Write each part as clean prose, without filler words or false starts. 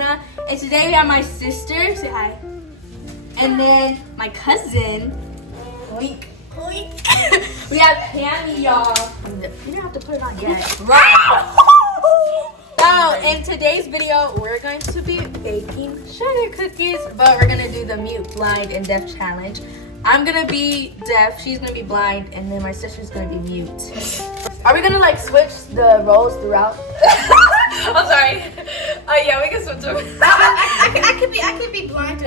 Eliaña, and today we have my sister, say hi, and then my cousin, Oink. We have Cammy, y'all. You don't have to put it on yet. Right. So, in today's video, we're going to be baking sugar cookies, but we're going to do the mute, blind, and deaf challenge. I'm going to be deaf, she's going to be blind, and then my sister's going to be mute. Are we going to like switch the roles throughout? I'm sorry. Oh yeah, we can switch over. I could be blind.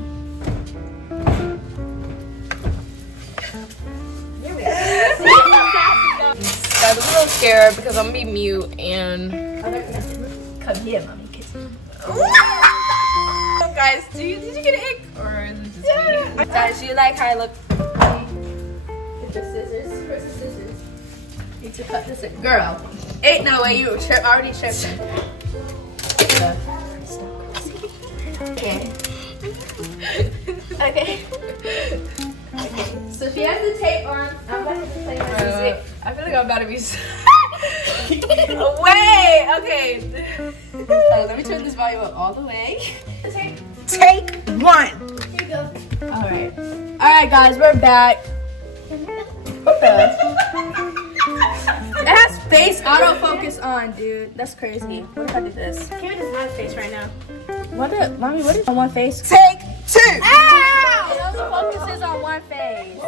Guys, I'm a little scared because I'm gonna be mute and. Come here, mommy. Kiss me. Guys, did you get an egg or is it just me? Guys, do you like how I look? Get the scissors. Where's the scissors? Need to cut this. Girl, ain't no way you already tripped. Okay. Okay. So she has the tape on. I'm about to play my music. I feel like I'm about to be. Wait. Okay. Oh, let me turn this volume up all the way. Take one. Here you go. All right. All right, guys, we're back. What the? It has face autofocus on, dude. That's crazy. What if I do this? Karen doesn't have face right now. Mommy, what is on one face? Take two. Ow! It only focuses on one face.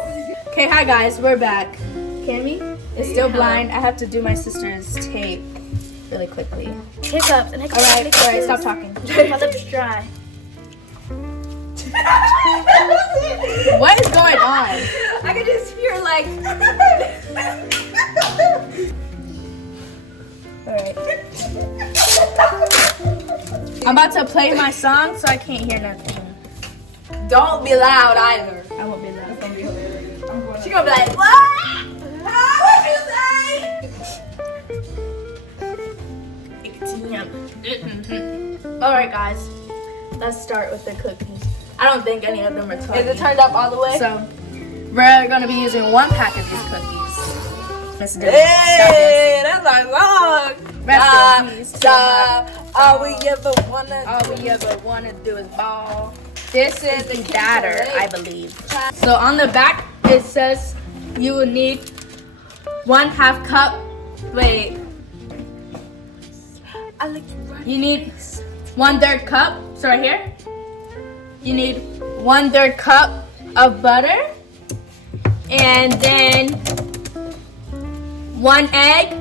Okay, hi guys, we're back. Cammy is still blind. I have to do my sister's tape really quickly. Hiccups and hiccups. All right, stop talking. My lips are dry. What is going on? I can just hear like. All right. I'm about to play my song, so I can't hear nothing. Don't be loud either. I won't be loud. She's gonna be like, what? What'd you say? All right, guys. Let's start with the cookies. I don't think any of them are tall. Is it turned up all the way? So we're gonna be using one pack of these cookies. Let's do it. Hey, that's like long. Stop. All we ever wanna do is ball. This is the batter, I believe. So on the back it says you will need 1/2 cup. Wait. You need 1/3 cup. So right here. You need 1/3 cup of butter, and then 1 egg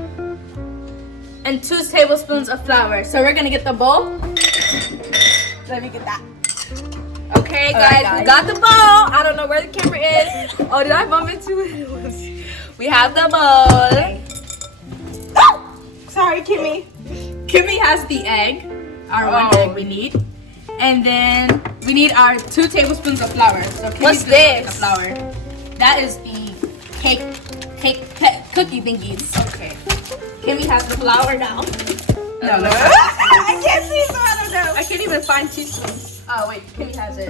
and 2 tablespoons of flour. So we're gonna get the bowl. Let me get that. Okay, guys, we got the bowl. I don't know where the camera is. Oh, did I bump into it? We have the bowl. Oh! Sorry, Kimmy. Kimmy has the egg, our 1 egg we need. And then we need our 2 tablespoons of flour. So what's this? The flour. That is the cookie thingies. Okay. Kimmy has the flour now. No. I can't see, so I don't know. I can't even find teaspoons. Oh wait, Kimmy has it.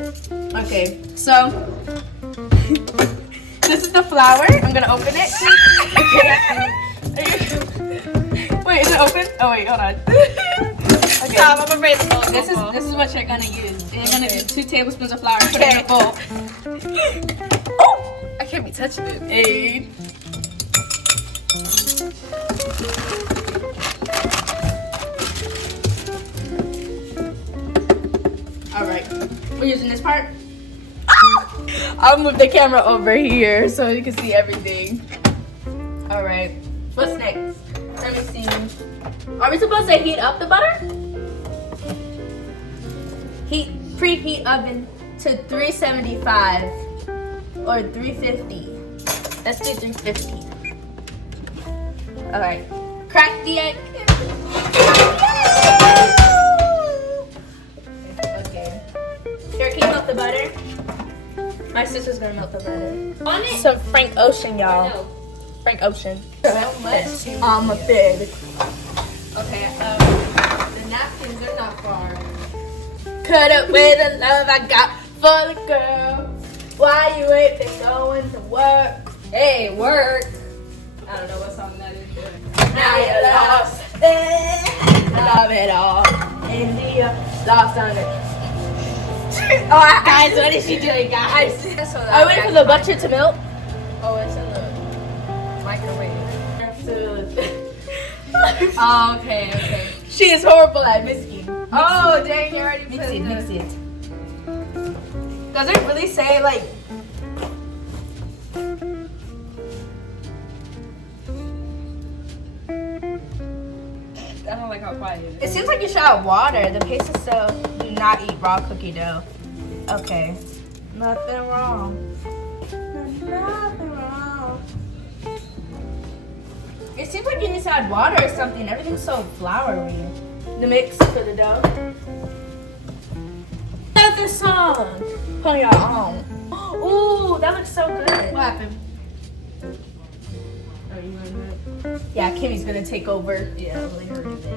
Okay, so this is the flour. I'm gonna open it. Wait, is it open? Oh wait, hold on. Okay. Stop, I'm afraid to fall. This is what you're gonna use. You're gonna do 2 tablespoons of flour. Put it in a bowl. Oh, I can't be touching it. Hey. All right, we're using this part. I'll move the camera over here so you can see everything. All right, what's next? Let me see. Are we supposed to heat up the butter? Preheat oven to 375 or 350. Let's do 350. All right, crack the egg. Okay. Here, can you melt the butter? My sister's gonna melt the butter. On it. Some Frank Ocean, y'all. Frank Ocean. So much. I'm a big. Okay, the napkins are not far. Cut up with the love I got for the girl. Why you ain't been going to work? Hey, work. I don't know what song that is. Now you're lost. Love it all. In the Stop it. Guys, what is she doing, guys? I wait for the butter to melt. Oh, it's in the microwave. Oh, okay. She is horrible at mixing. Oh, dang, you already Mix it. Does it really say, like... I don't like how quiet it is. It seems like you should add water. The paste is so... Do not eat raw cookie dough. Okay. Nothing wrong. Nothing wrong. It seems like you need to add water or something. Everything's so floury. The mix for the dough. Another song. Put your own. Ooh, that looks so good. What happened? Oh, you want that? Yeah, Kimmy's gonna take over. Yeah, later today.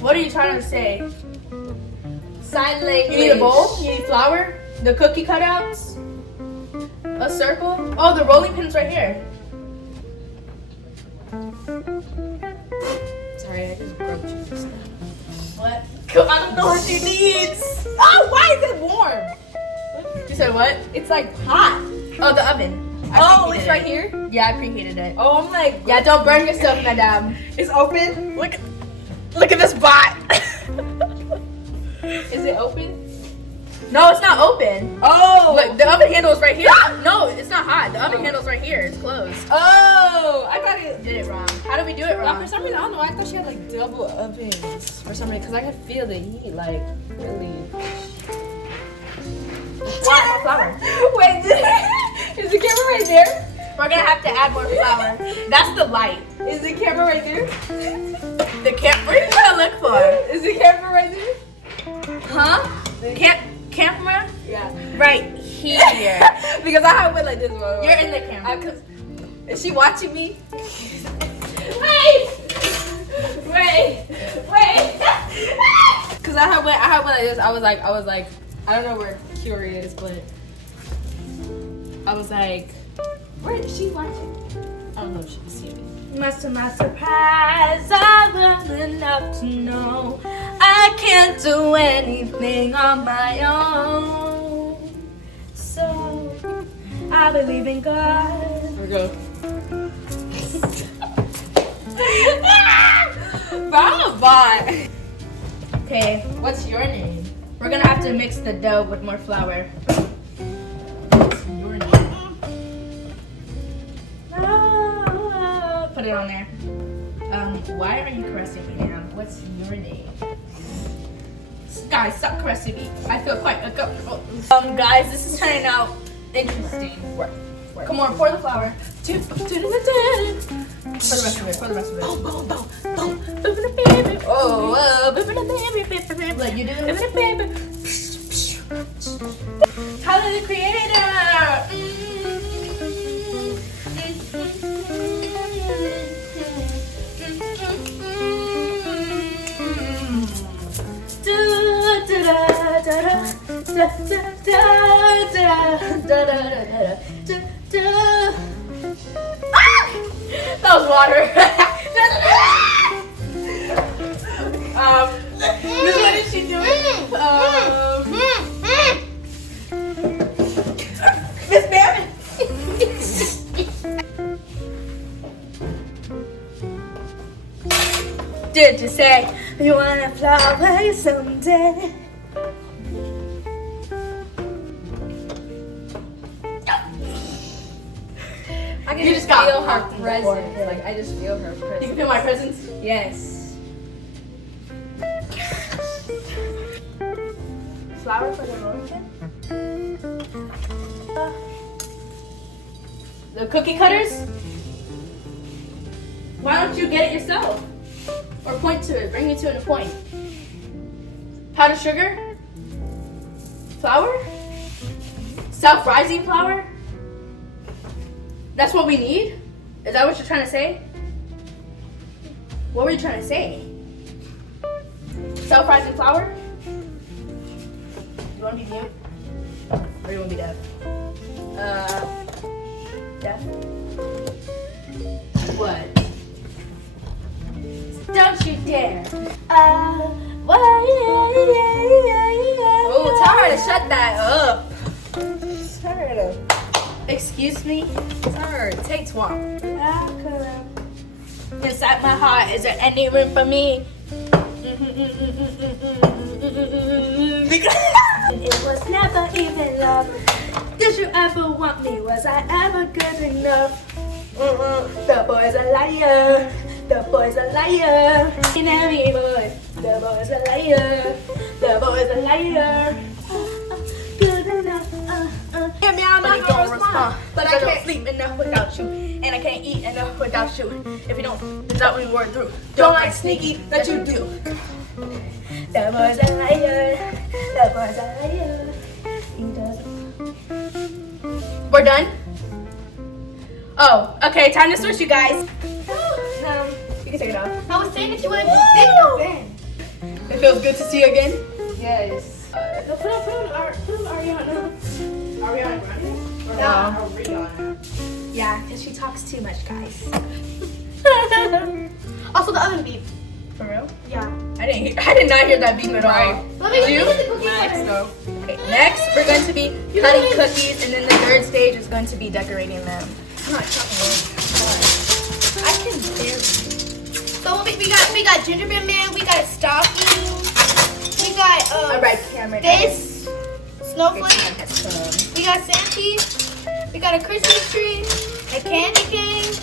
What are you trying to say? Sign language. You need a bowl? You need flour? The cookie cutouts? A circle? Oh, the rolling pin's right here. Sorry, I just broke you. What? I don't know what she needs. Oh, why is it warm? You said what? It's like hot. Oh, the oven. I Oh, preheated it's right it. here? Yeah, I preheated it. Oh, I'm like, Yeah, don't burn yourself, madame. It's open. Look at this bot. is it open? No, it's not open. Oh. Look, the oven handle is right here. No, it's not hot. The oven handle's right here. It's closed. Oh, I thought it. Did it wrong. How did we do it For wrong? some reason, I don't know. I thought she had like double ovens for some reason because I could feel the heat like really. More flour. Wait, is the camera right there? We're gonna have to add more flour. That's the light. Is the camera right there? The camera. What are you trying to look for? Is the camera right there? Huh? Camera? Yeah. Right here. Because I have it like this one. You're in the camera. Is she watching me? Wait. Cause I have one like this. I was like, I don't know where keyorìe is, but I was like, where is she watching? I don't know if she can see me. Much to my surprise, I've learned enough to know I can't do anything on my own. So I believe in God. Here we go. But I'm a bot. Okay, what's your name? We're gonna have to mix the dough with more flour. What's your name? Put it on there. Why are you caressing me now? What's your name? Guys, stop caressing me. I feel quite uncomfortable. Guys, this is turning out interesting. Come on, pour the flour. Pour the rest of it. Pour the rest of it. Oh, like you do. Tyler the Creator. That was water. What is she doing? Miss Babbitt. Did you say you wanna fly away someday? I can You just just got feel her popped in the presence. forehead. Like I just feel her You presence. can feel my presence? Yes. Flour for the rolling pin? The cookie cutters? Why don't you get it yourself? Or point to it, bring me to it and point. Powdered sugar? Flour? Self-rising flour? That's what we need? Is that what you're trying to say? What were you trying to say? Self-rising flour? You want to be mute? Or you want to be deaf? Deaf? What? Don't you dare! Oh, tell her to shut that up. Tell her to. Excuse me. Tell her to take swap. Inside my heart, is there any room for me? It was never even love. Did you ever want me? Was I ever good enough? The boy's a liar. The boy's a liar. Boy. The boy's a liar. The boy's a liar. Good enough. Yeah, me, I'm But not he gonna don't respond. But I I don't can't sleep enough without you, and I can't eat enough without you. If you don't, is that what we work through? Don't like sneaky that you do. The boy's a liar. The boy's a liar. He doesn't. We're done. Oh, okay. Time to switch, you guys. You can take it off. I was saying that you would. It feels good to see you again. Yes. Put on Ariana. Ariana Grande? Or No. Rihanna. Yeah, because she talks too much, guys. Also the oven beef. For real? Yeah. I did not hear that beep at all. Let me Did you? get the cookie Next, cutter. go. Okay, next, we're going to be cutting cookies, and then the third stage is going to be decorating them. I'm not chopping. I can barely. So we got gingerbread man, we got stocking, we got Alright, Cameron. this snowflake, Okay. we got Santa, we got a Christmas tree, a candy cane,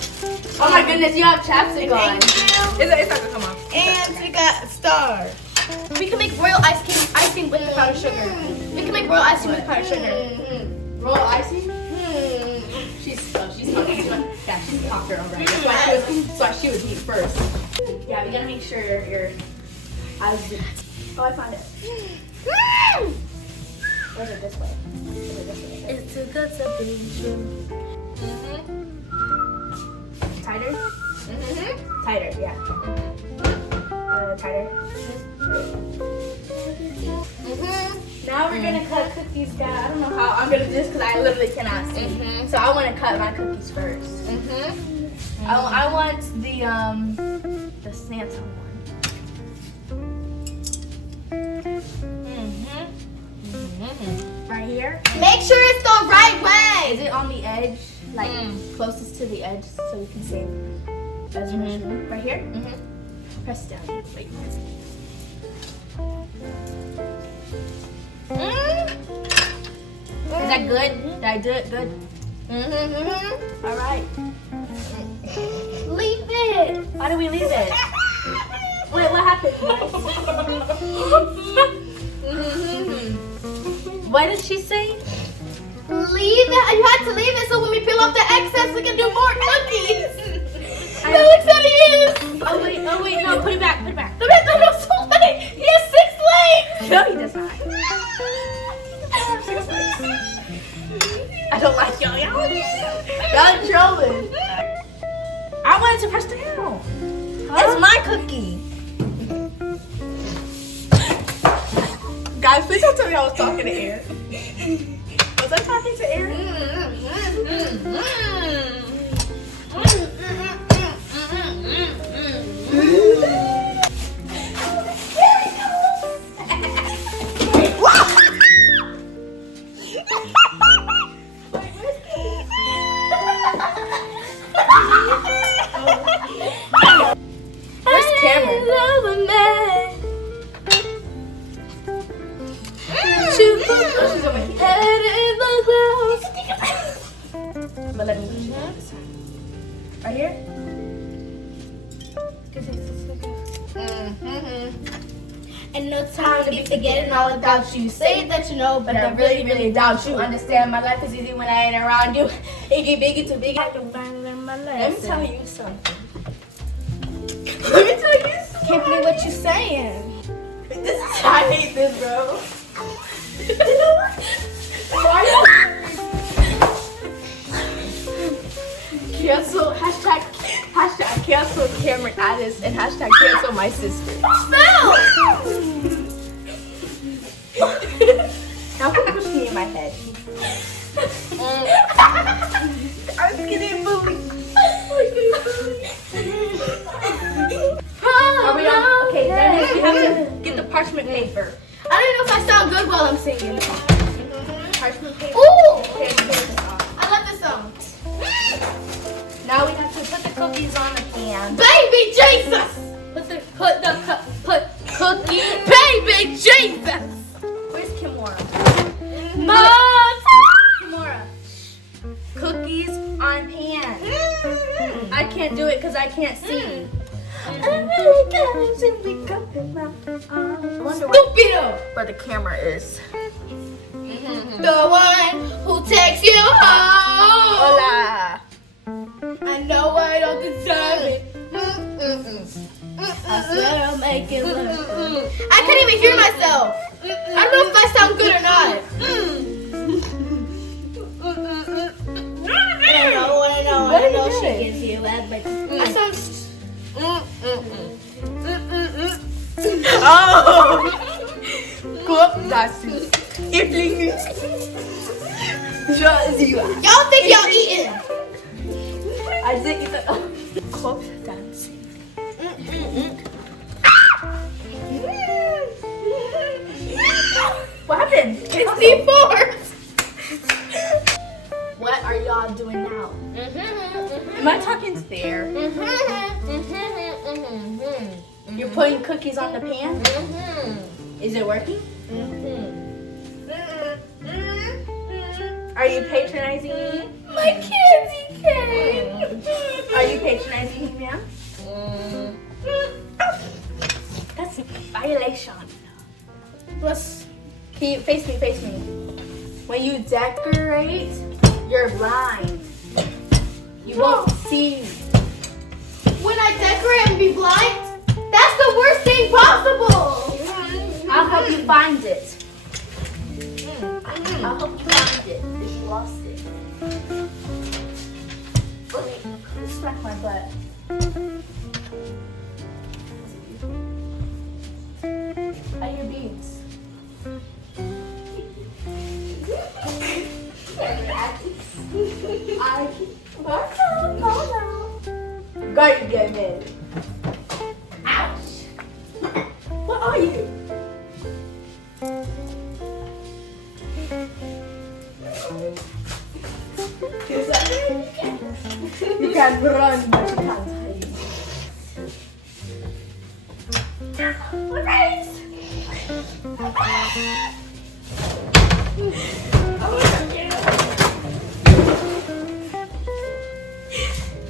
Oh my goodness, you have chapstick on. angel, It's not gonna come off. and we got a star. We can make royal ice cream with the powdered sugar. We can make royal ice cream with powdered sugar. Roll icing? She's talking too much. Yeah, she's a talker already. That's why she was eat first. Yeah, we gotta make sure your eyes do. Oh, I found it. Where's it this way? It's a good subdivision. Tighter? Tighter, yeah. Tighter. Now we're gonna cut cookies, guys. I don't know how I'm gonna do this because I literally cannot see. So I want to cut my cookies first. I want the Santa one. Right here. Make sure it's the right way. Is it on the edge, like closest to the edge, so we can see? That's right here. Press down. Wait. Is that good? Did I do it good? All right. Leave it. Why do we leave it? Wait, what happened? What did she say? Leave it. You had to leave it so when we peel off the excess, we can do more cookies. How excited he is. Oh wait, no, put it back, put it back. No, so late. He has 6 legs. No, he does not. I don't like y'all. Y'all trolling. I wanted to press down. It's my cookie. Guys, please don't tell me I was talking to air. Was I talking to air? Where's Cameron? She's over here. But let me do this. Right here? And no time to be forgetting all about you. Say that you know, but I really, really doubt you. Understand my life is easy when I ain't around you. Iggy biggy too big. I can learn my lesson. Let me tell you something. Let me tell you something. Can't believe what you're saying. This is, I hate this, bro. Cancel, hashtag cancel Cameron Addis and hashtag cancel my sister. Now put me in my head. I was getting bullied. Are we on? Okay, then we have to get the parts paper. I don't know if I sound good while I'm singing. Parchment paper. Ooh! Okay, take this off. I love this song. Now we have to put the cookies on the pan. Baby Jesus! Put cookies. Baby Jesus! Where's Kimora? Kimora. Cookies on pan. I can't do it because I can't see. Stupido! Where the camera is. The one who takes you home. Hola. I know I don't deserve it. I swear I'll make it work. I can't even hear myself. I don't know if I sound good or not. I know she gives you everything. I sound. Oh! Kopdassen. Y'all think y'all eating? I did eat the Kopdassen. What happened? It's D4. What are y'all doing now? Am I talking fair? You're putting cookies on the pan? Is it working? Are you patronizing me? My candy cane. Are you patronizing me, ma'am? That's a violation. Can you face me, face me? When you decorate, you're blind. You won't see. When I decorate and be blind, that's the worst thing possible. I'll help you find it. I'll help you find it if you lost it. Wait, smack my butt. I hear beans. Got you get mad. Ouch. What are you? You can run, but you can't hide.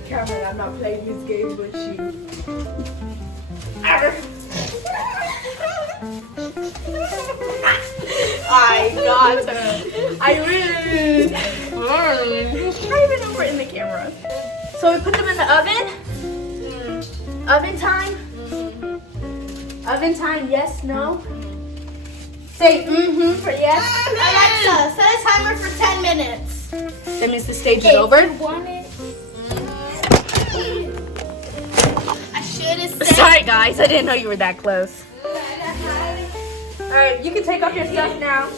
Cameron, I'm not playing this game with you. I got her. I win. Not even over in the camera. So we put them in the oven. Oven time. Oven time. Yes. No. Say for yes. Alexa, set a timer for 10 minutes. That means the stage is over. I should have said. Sorry guys, I didn't know you were that close. Alright, you can take off your stuff now.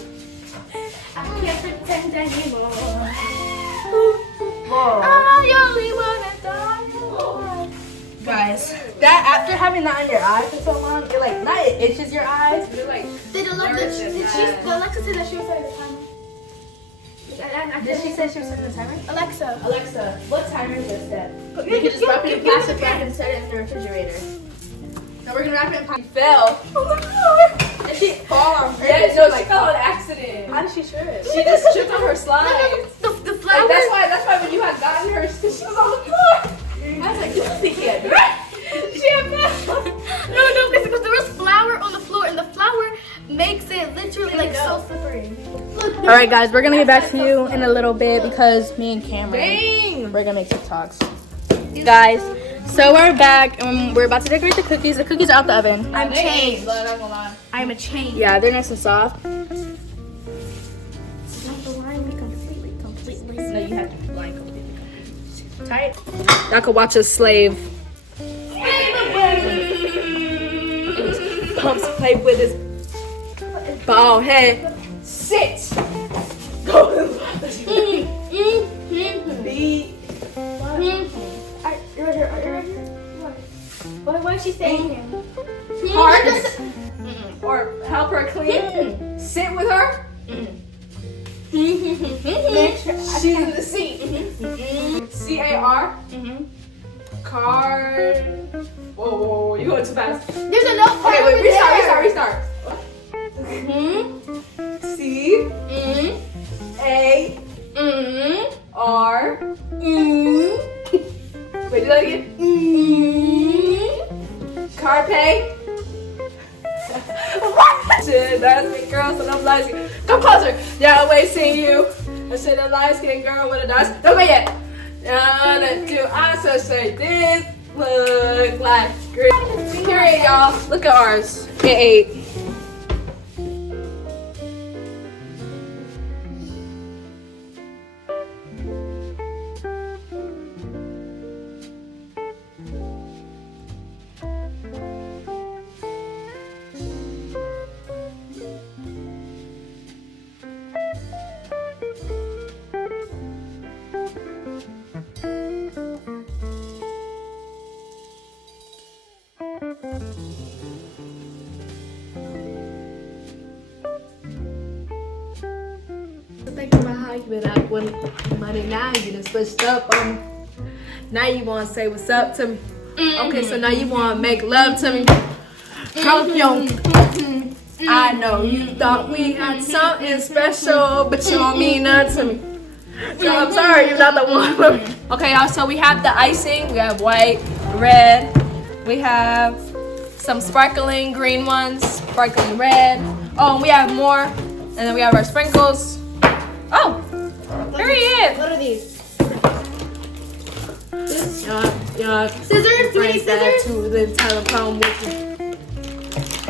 I can't pretend anymore. Whoa. I only wanna die. Guys, that after having that on your eyes for so long, it like not it itches your eyes, but it like Did Alexa say that she was setting the timer? did she say she was setting the timer? Alexa. Alexa, what timer is this at? You can just wrap it in plastic wrap and set it in the refrigerator. Now we're gonna wrap it in plastic. Fell. Did she fall on her? Yeah, no, she fell on accident. How did she trip? She just tripped on her slide. The flower. Like, that's why when you had gotten her, she was on the floor. I was like, you think she had She had fell. No, because there was flour on the floor, and the flour makes it literally like so slippery. All right, guys, we're gonna get back to you in a little bit because me and Cameron, Dang. we're gonna make TikToks. Guys, so we're back and we're about to decorate the cookies. The cookies are out the oven. I'm changed. But I'm not gonna lie. I'm a change. Yeah, they're nice and soft. Not the line me completely. No, you have to line completely. Tight. Y'all could watch us slave. Pumps play with his bald head. Sit. Go. Be. Why is she saying him? Heart. or help her clean. Sit with her. She's in the seat. C-A-R. Car. Whoa, you going too fast. There's a note. Okay, wait, restart. C-A-R. Wait, do that again. Carpe. What? That's me, girl, so I'm light skin. Come closer. Yeah, I'm waiting you. I said a light skin girl with a dust. Don't go yet. I say this look like great. Period, y'all. Look at ours. It ate. Think about how you been out when money now you done switched up. Now you wanna say what's up to me. Okay, so now you wanna make love to me. I know you thought we had something special, but you don't mean nothing to me. So I'm sorry, you're not the one for me. Okay, y'all, so we have the icing. We have white, red. We have some sparkling green ones, sparkling red. Oh, and we have more. And then we have our sprinkles. Oh, period. What are these? Scissors? Do we need scissors? To the telephone with me.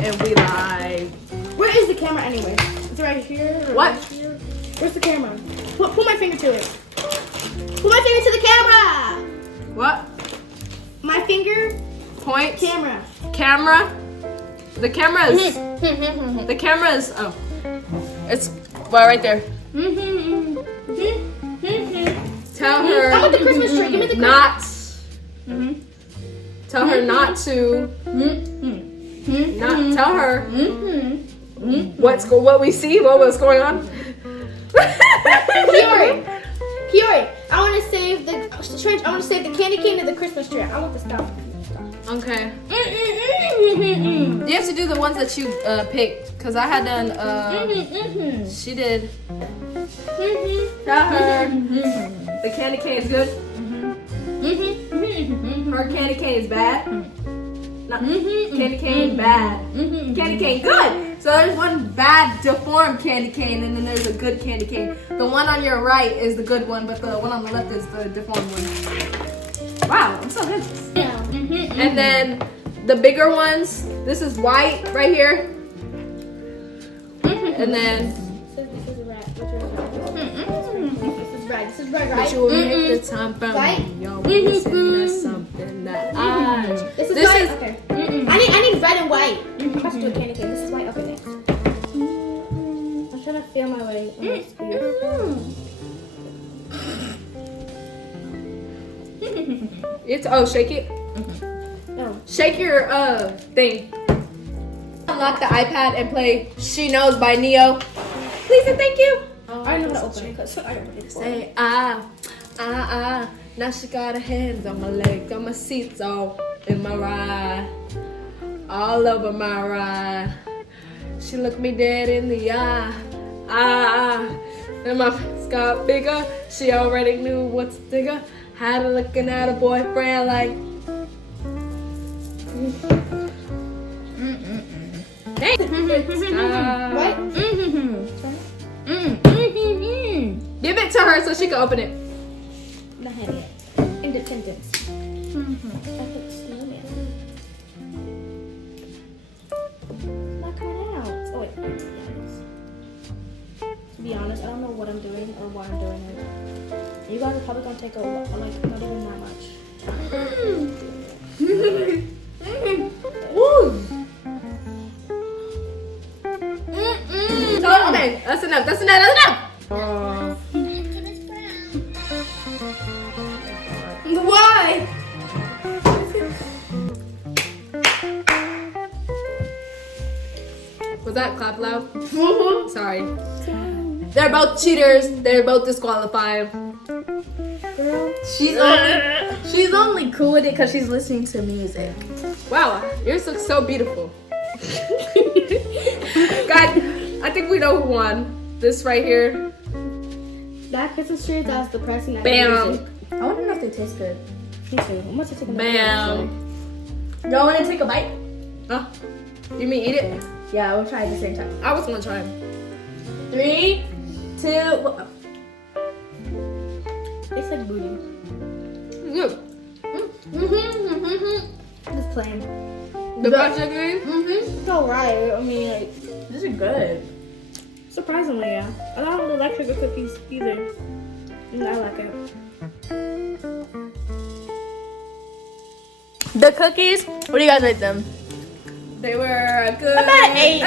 And we like. Where is the camera anyway? Is it right here? Or What? right here? Where's the camera? Put my finger to it. Put my finger to the camera. What? My finger. Point. Camera. Camera. The camera is. The camera is. Oh. It's well right there. Tell her. I want the Christmas tree. Give me the not. Tell her not to. Not tell her. What we see? What's going on? Keyorìe, I want to save the candy cane and the Christmas tree. I want the stuff. Okay. You have to do the ones that you picked, cause I had done. She did. Tell her the candy cane is good. Her candy cane is bad. Not candy cane bad. Candy cane good. So there's one bad deformed candy cane, and then there's a good candy cane. The one on your right is the good one, but the one on the left is the deformed one. Wow, I'm so good. And then the bigger ones, this is white right here. And then This is red, right? but you will make the time for Right? me. Yo, listen, that's something that I. This is This white. is- Okay. I need red and white. I'm about to do a candy cane. This is white. Okay, next. I'm trying to feel my way. On this It's shake it. No. Shake your thing. Unlock the iPad and play She Knows by Neo. Please and thank you. I know how to open it because I don't really Say now she got her hands on my leg, got my seats all in my ride, all over my ride. She looked me dead in the eye, and my face got bigger. She already knew what's bigger. Had her looking at a boyfriend like. Hey. What? Give it to her so she can open it. The head. Independence. I put snowman. Not coming out. Oh wait. Yeah, it is. To be honest, I don't know what I'm doing or why I'm doing it. You guys are probably gonna take a while, like not even that much. Woo! Okay, that's enough. That's enough. Why? that clap loud? Sorry. They're both cheaters. They're both disqualified. Girl. She's only cool with it because she's listening to music. Wow, yours looks so beautiful. God, I think we know who won. This right here. That Christmas tree, that's depressing. I Bam. hate music. I want to know if they taste good. Me too. I'm about to take another Bam. Y'all want to take a bite? Huh? You mean eat it? Yeah, we'll try at the same time. I was gonna try. 3, 2. It's like booty. Good. Just plain. The fried chicken. It's alright. I mean, like, These are good. surprisingly, yeah. I don't really like sugar cookies either. And I like it. The cookies, what do you guys rate them? They were a good. About an 8.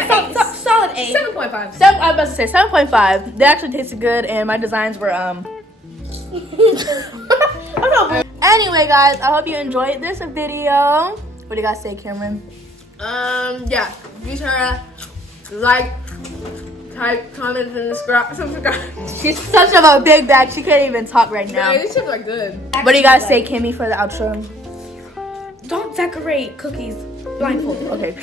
Solid 8. 7.5. I was about to say 7.5. They actually tasted good, and my designs were Anyway, guys, I hope you enjoyed this video. What do you guys say, Cameron? Yeah. Be sure to like, type, comment, and subscribe. She's such of a big bag. She can't even talk right now. Yeah, these chips are good. What do you guys say, Kimmy, for the outro? Don't decorate cookies blindfolded. Okay.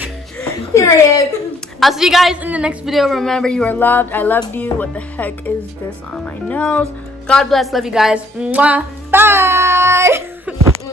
Period. I'll see you guys in the next video. Remember, you are loved. I loved you. What the heck is this on my nose? God bless. Love you guys. Mwah. Bye.